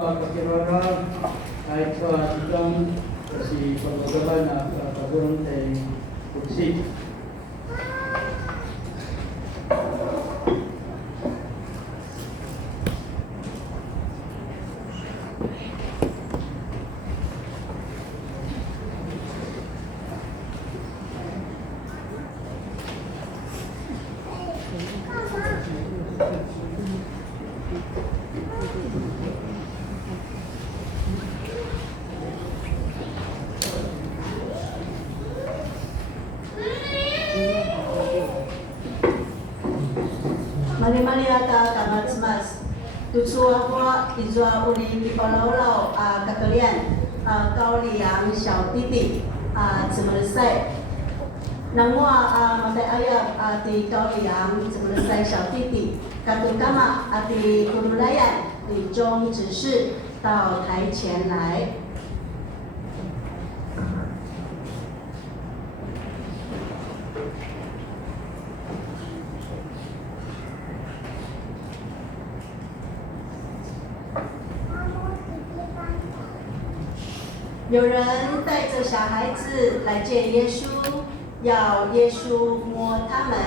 Kakilala kahit sa isang si pagkagalan na kagulong tayo kursi. Mali-mali ata kamat mas. Tutsua hua izua uli di palau-lau kakalian kau liang 小弟弟怎么赛？那我马来ayah di kau liang 怎么赛小弟弟？katu kama di Kumulayan李忠执事到台前来。有人带着小孩子来见耶稣，要耶稣摸他们。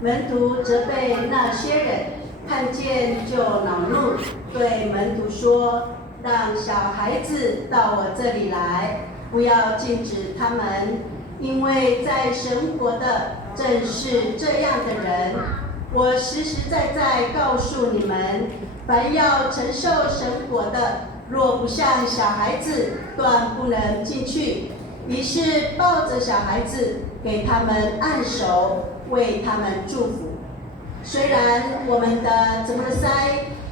门徒责备那些人，看见就恼怒，对门徒说：“让小孩子到我这里来，不要禁止他们，因为在神国的正是这样的人。我实实在在告诉你们，凡要承受神国的，若不像小孩子，断不能进去。”于是抱着小孩子，给他们按手，为他们祝福。虽然我们的怎么塞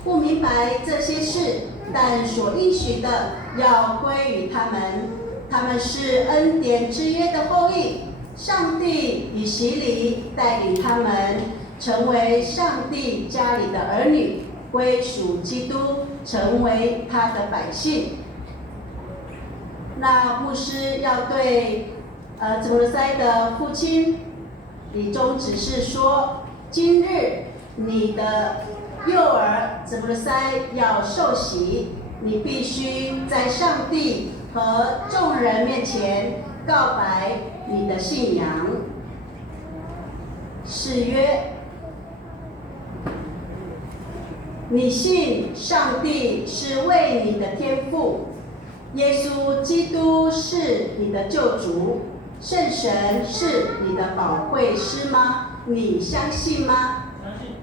不明白这些事，但所应许的要归于他们。他们是恩典之约的后裔，上帝以洗礼带领他们成为上帝家里的儿女，归属基督，成为他的百姓。那牧师要对怎么塞的父亲李忠执事说：今日你的幼儿怎么塞要受洗，你必须在上帝和众人面前告白你的信仰。誓约，你信上帝是为你的天父，耶稣基督是你的救主，圣神是你的保惠师吗？你相信吗？相信。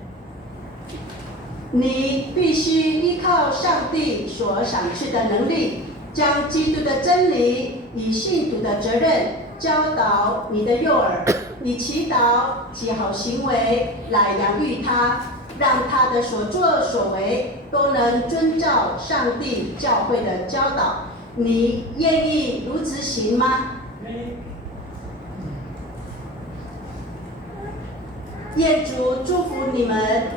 你必须依靠上帝所赏赐的能力，将基督的真理以信徒的责任教导你的幼儿，以祈祷及好行为来养育他，让他的所作所为都能遵照上帝教会的教导。你愿意如此行吗？愿主祝福你们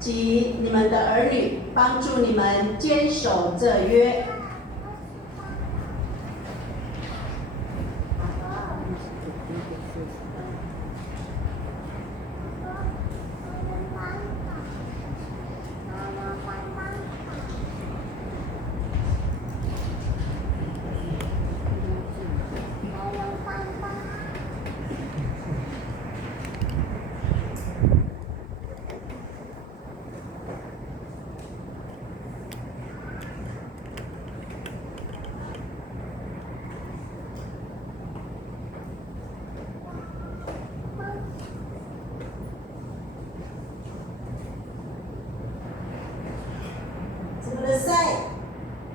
及你们的儿女，帮助你们坚守这约。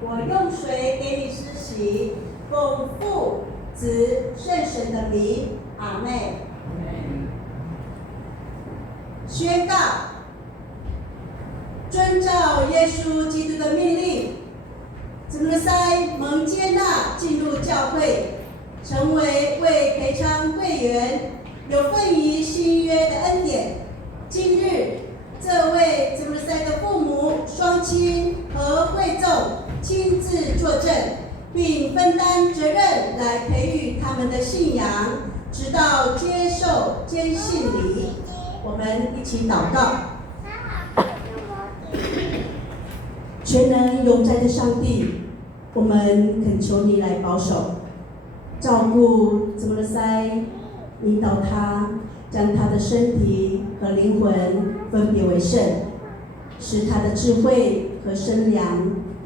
我用水给你施洗，奉父、子、圣神的名，阿们。宣告：遵照耶稣基督的命令，怎么塞蒙接纳进入教会，成为赔偿会员，有份于新约的恩典。今日，这位怎么塞的父母、双亲和会众亲自作证，并分担责任来培育他们的信仰，直到接受坚信礼。我们一起祷告。全能永在的上帝，我们恳求你来保守、照顾怎么的塞，引导他，将他的身体和灵魂分别为圣，使他的智慧和身量，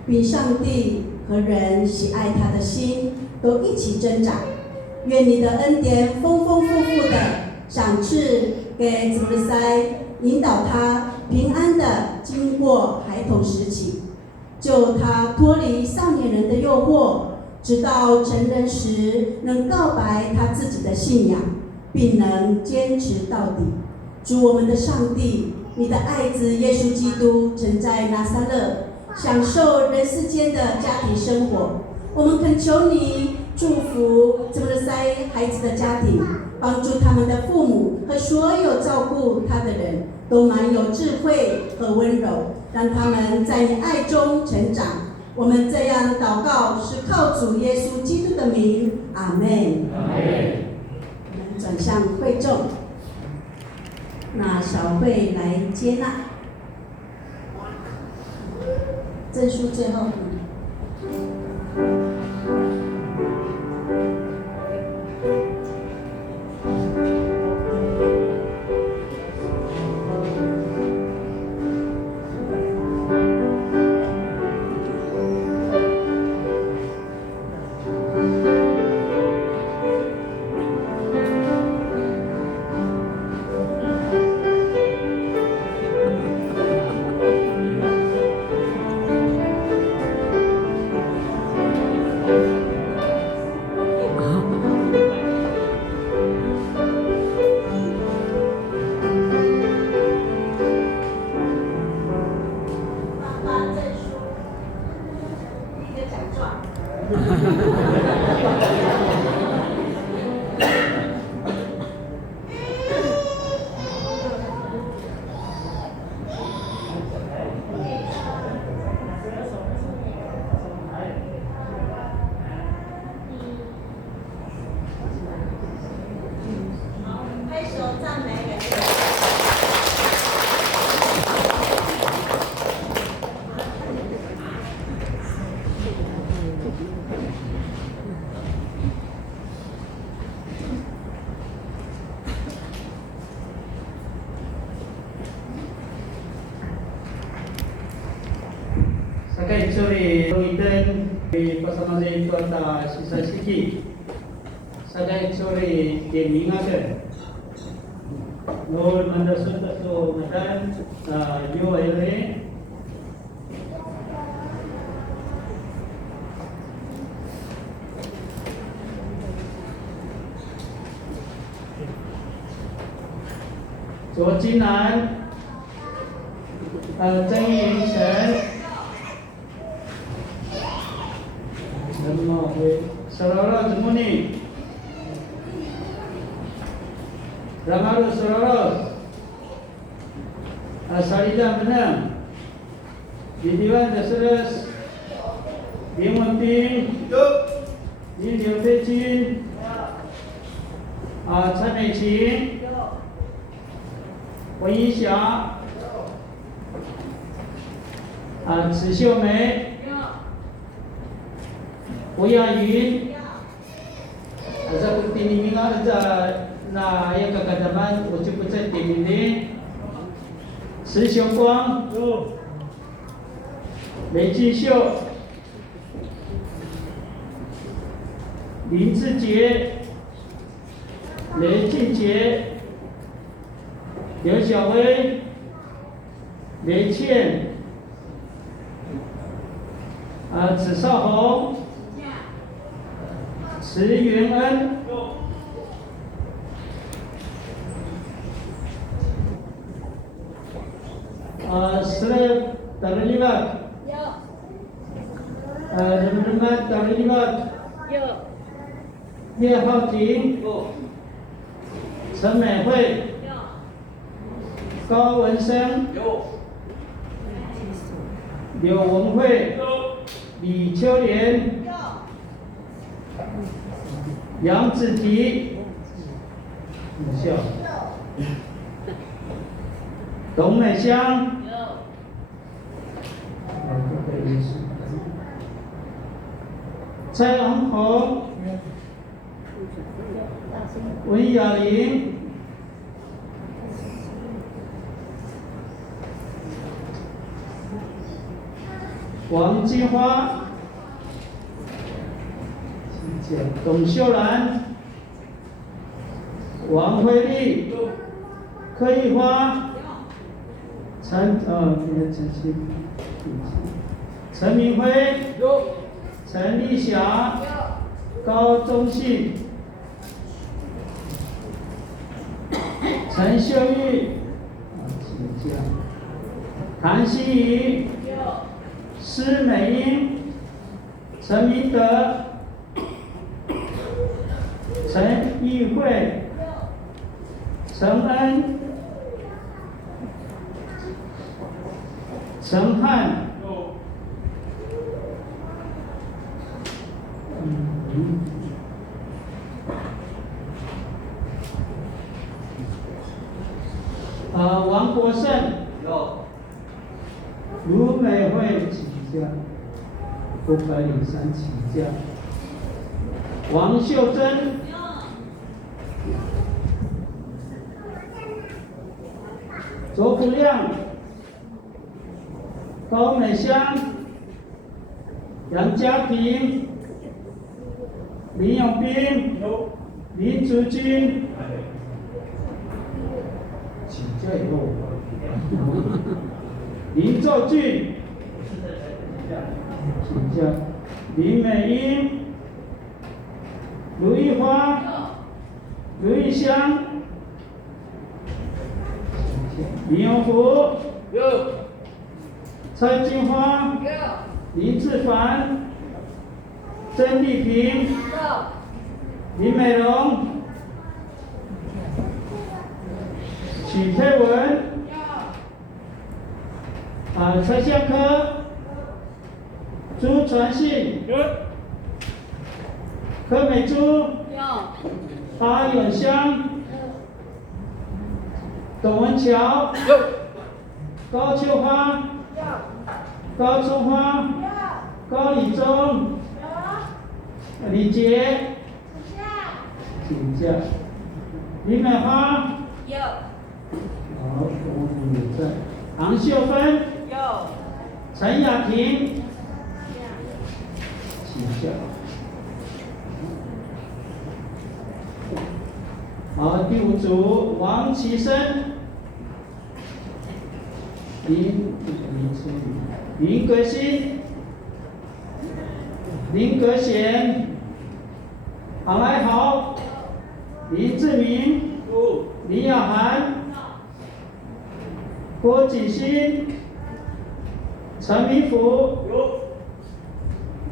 并上帝和人喜爱他的心都一起增长。愿你的恩典丰丰富富的赏赐给怎么的塞，引导他平安的经过孩童时期，救他脱离少年人的诱惑，直到成人时能告白他自己的信仰，并能坚持到底。主我们的上帝，你的爱子耶稣基督曾在拿撒勒享受人世间的家庭生活，我们恳求你祝福这么的塞孩子的家庭，帮助他们的父母和所有照顾他的人都满有智慧和温柔，让他们在你爱中成长。我们这样祷告是靠主耶稣基督的名，阿们。阿们。我们转向会众，那小会来接纳。证书最后。Sakay suri Loiten di Pasamanin Kota Sisa Siki. Sakay suri di Mingasen. Lord Mandasun Tasu Matan Yu Ayore. Chúa Chín Án Trang Yến Sến Saudara Jumuni Ramaru Saudara Sarida Menang Didiwan Dasaras Dimonting Din Diu Pechin Chan Nei Chin Wen Yixia 池秀梅、胡亚云、在第一名在那一个他们我就不在第一名。石雄光、雷继秀、林志杰、雷俊杰、刘小薇、雷倩。子少红、池元恩、Sri Darlibat、Remamat Darlibat、叶浩婷、陈美惠、高文生、柳文慧、李秋莲、杨子琪、董美香、蔡恩红、温雅玲、王金花、董秀兰、王慧丽、柯玉花、陈明辉、陈丽霞、高中信、陈秀玉、谭希怡、施美英、陈明德、陈玉慧、陈恩、陈汉、王国胜、卢美惠请假，503请假，王秀珍、周福亮、高美香、杨家平、林永斌、林竹君，请假以后，林兆俊，请假，林美英、卢玉花、卢玉香，林永福，蔡金花，林志凡、曾丽萍、林美荣、许佩文，蔡相科、朱传信、柯美珠、巴永香、董文桥、高秋花、高春花、高礼忠、李杰，请假，李美花，好，我们也在，唐秀芬，陈雅婷，请假。好，第5组王其生、林革新、林革贤、郝来豪、林志明、林雅涵、郭锦新、陈明福、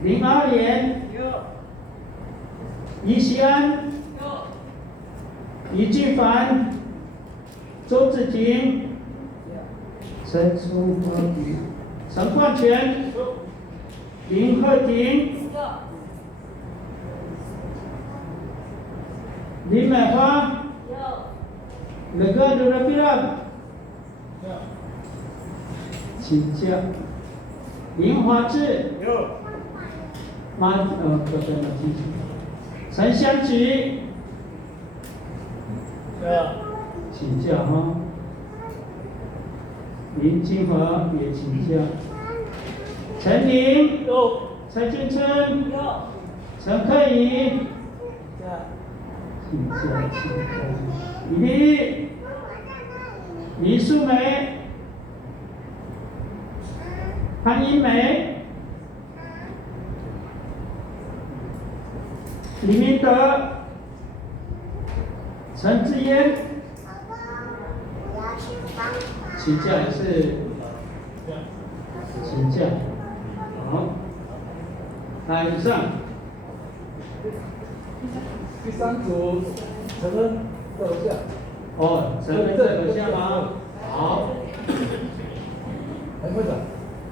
林阿莲、于锡安、于俊凡、周子婷、陈春花、陈焕全、林鹤婷、林美花、Lega Durapiram，请假，林华志，陈香菊，请假哈。林金华也请假。陈琳，陈俊春，陈克怡，请假。李丽，李素梅，潘英梅，李明德，陈志嫣，请假也是请假。好，来以上。第3组陈恩在楼下。哦，陈恩在楼下吗？好。陈会长。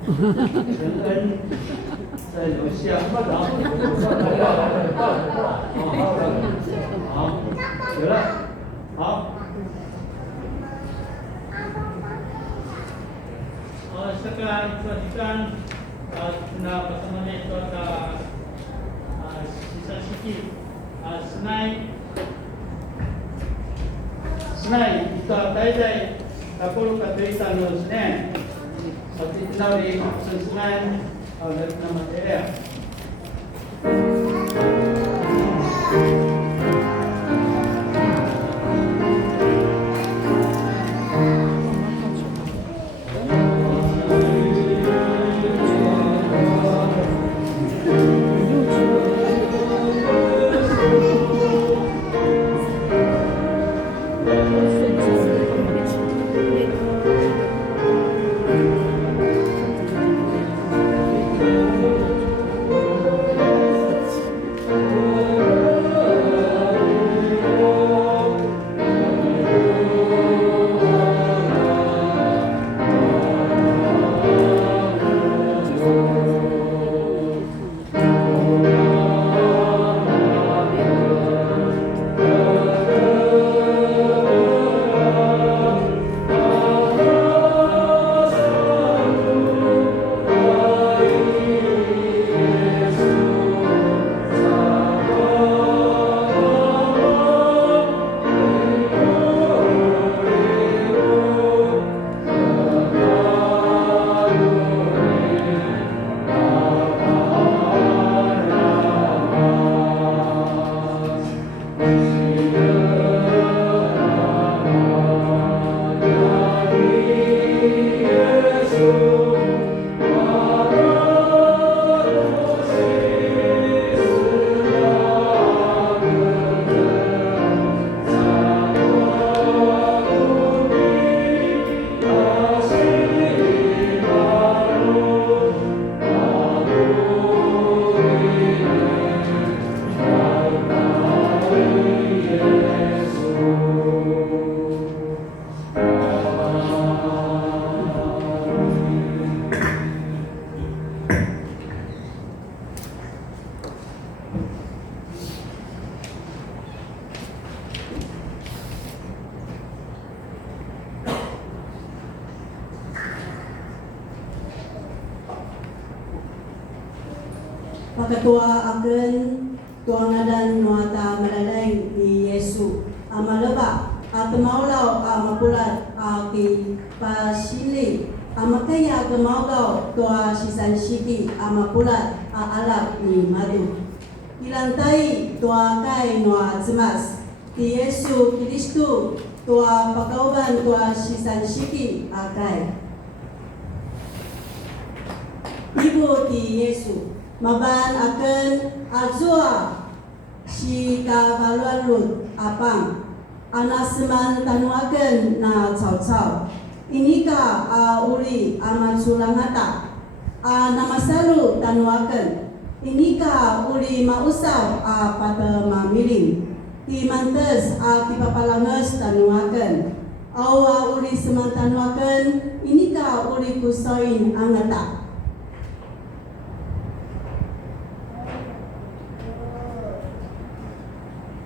陈恩在楼下。好，有了。好。Sekarang kita na bersama ni tuan Shiki, Snai, ito tayo kapulo katulitan no Snai. At itinawi sa Snai, agad na materia. Pagkatua akan tuangadan nuata malalay ni Yesu amalaba at maulaw mapulat ki pasili amakaya kemaugaw tua sisan siki mapulat alap ni madu ilantai tua kai nua zemas ti Yesu Kristu tua pakauban tua sisan siki akai Ibu ti Yesu maban akan azua si kabaluan lut apang anaseman tanuakan na caw-caw inika uli amatsulangata namasalu tanuakan inika uli mausaw pada mamiling ti mantes ti papalanges tanuakan uli seman tanuakan inika uli kusoin angata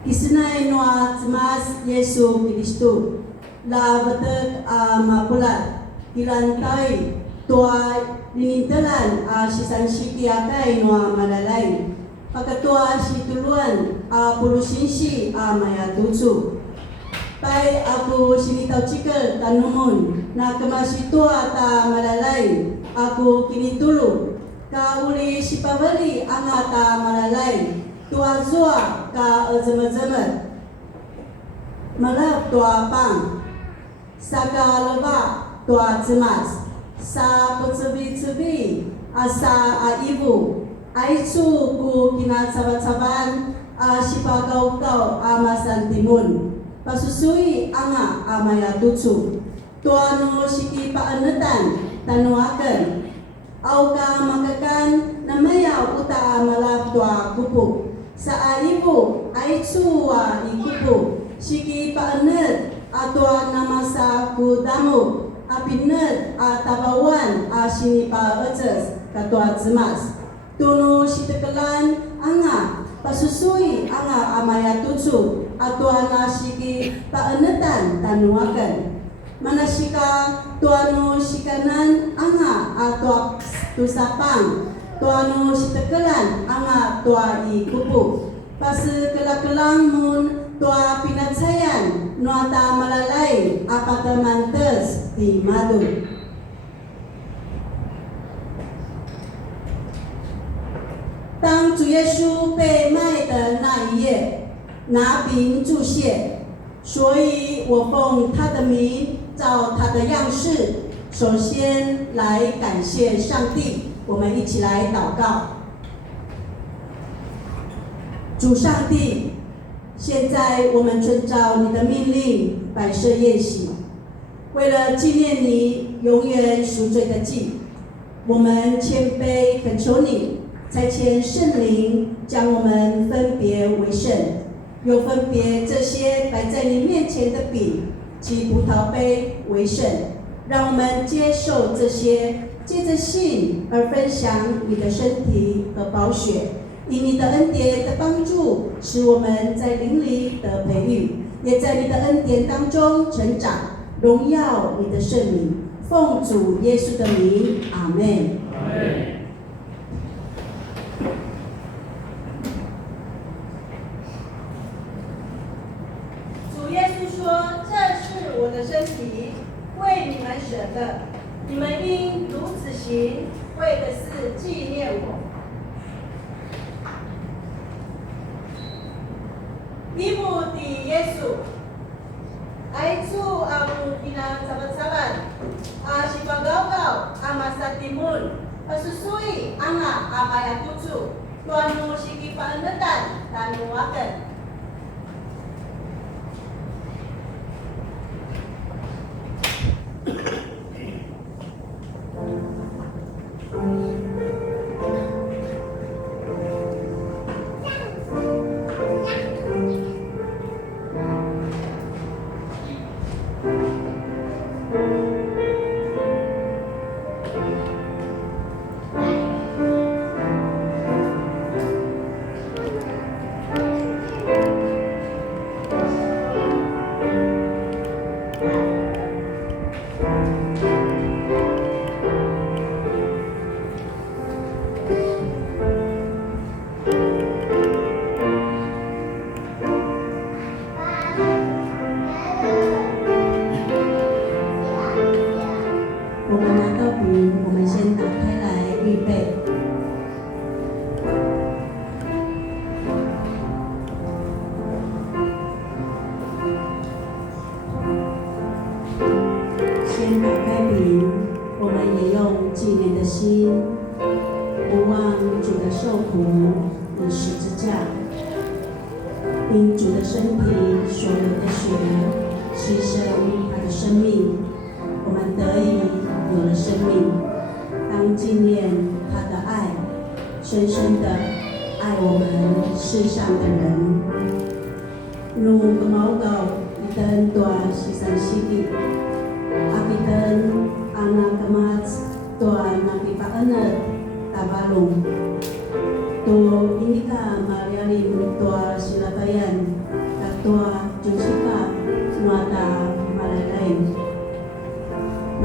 Isnai noa cemas Yesu Kristu la betek mapulat ilantai tua dinintelan sisan siki akai noa malalai pakatua si tuluan pulusinsi maya tucu pai aku sini tau cikel tanumun na kemasi tua ta malalai aku kini tulu ka uli si pabali angata malalai tua zua ka zemet-zemet malap tua pang saka leba tua cemas sa petsebi-sebi asa ibu aisu ku kina sabat-saban sipa kau amasan timun pasusui anga amaya tucu tua no siki paanetan tanuakan au ka makakan namaya uta malap tua kupu sa ibu aisu ikupu siki paanet atwa namasa kudamu apinet tabawan sini pa eces katwa zemas tunu sitekelan anga pasusui anga amaya tucu atwa nasiki paanetan tanuakan manasika tuanu sikanan anga atwa tusapang tuanu sitekelan anga tua ikupu pas kelak-kelang mun tua pinatsayan nuata malalay apatamantes di madu. 当主耶稣被卖的那一夜，拿饼祝谢，所以我奉他的名，照他的样式，首先来感谢上帝。我们一起来祷告。主上帝，现在我们遵照你的命令摆设宴席，为了纪念你永远赎罪的祭，我们谦卑恳求你差遣圣灵，将我们分别为圣，又分别这些摆在你面前的饼及葡萄杯为圣，让我们接受这些，借着信而分享你的身体和宝血，以你的恩典的帮助，使我们在灵里的培育，也在你的恩典当中成长，荣耀你的圣名。奉主耶稣的名，阿们。阿们。主耶稣说：“这是我的身体，为你们舍的，你们应如此行，为的是纪念我。” Ibu di Yesus, aitu aku pinang sabat-sabat, sipagaw-gaw ama sa timun, pasusui anga amaya tutsu, tuanu siki paanatan tanu akan.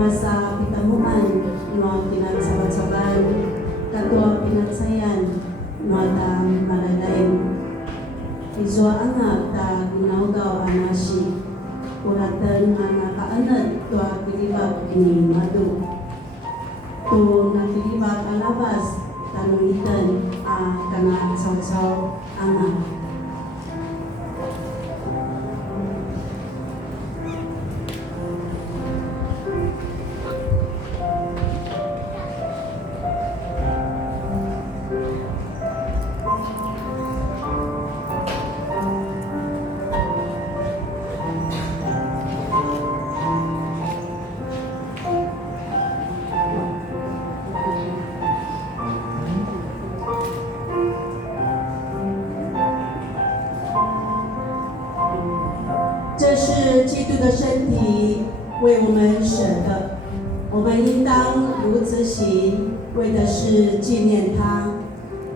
Masa pitamuan no pinagsabat-saban, katwa pinagsayan no ta malalain. Izwa anga ta ginaugaw anasi, kuratan nga kaanat tua pilibag ini madu. Tu napilibag alabas tanuitan kana saw-saw anga.这是基督的身体，为我们舍的，我们应当如此行，为的是纪念他。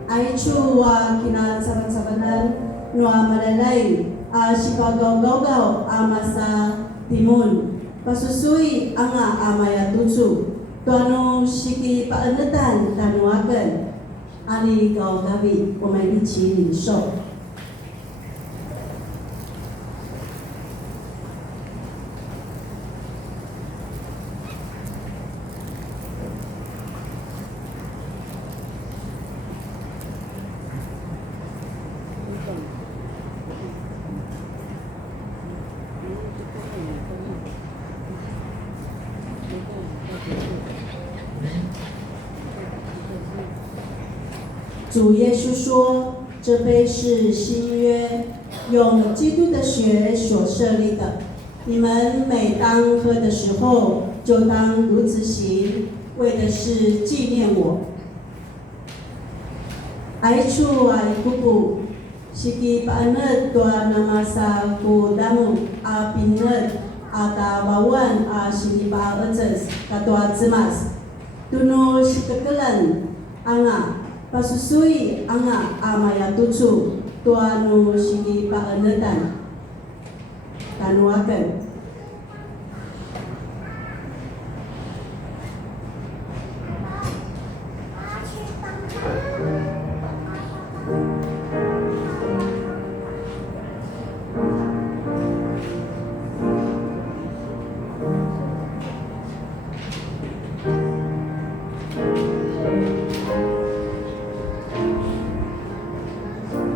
Aichu wa kinasaban-sabanan noa malalay sipagaw-gaw amasa timun, pasusui anga amaya tutsu, tuano siki paanatan tanuakan, ali gaw gabi，我们一起领受。主耶稣说：“这杯是新约，用基督的血所设立的。你们每当喝的时候，就当如此行，为的是纪念我。” Aichu aikubu, siki paanut tua nama sa ku damu a pinut ata bawan a siki pa eces katua zemas. Tunu sikekelan anga pasusui anga amaya tucu tua nu siki paanutan tanuaken.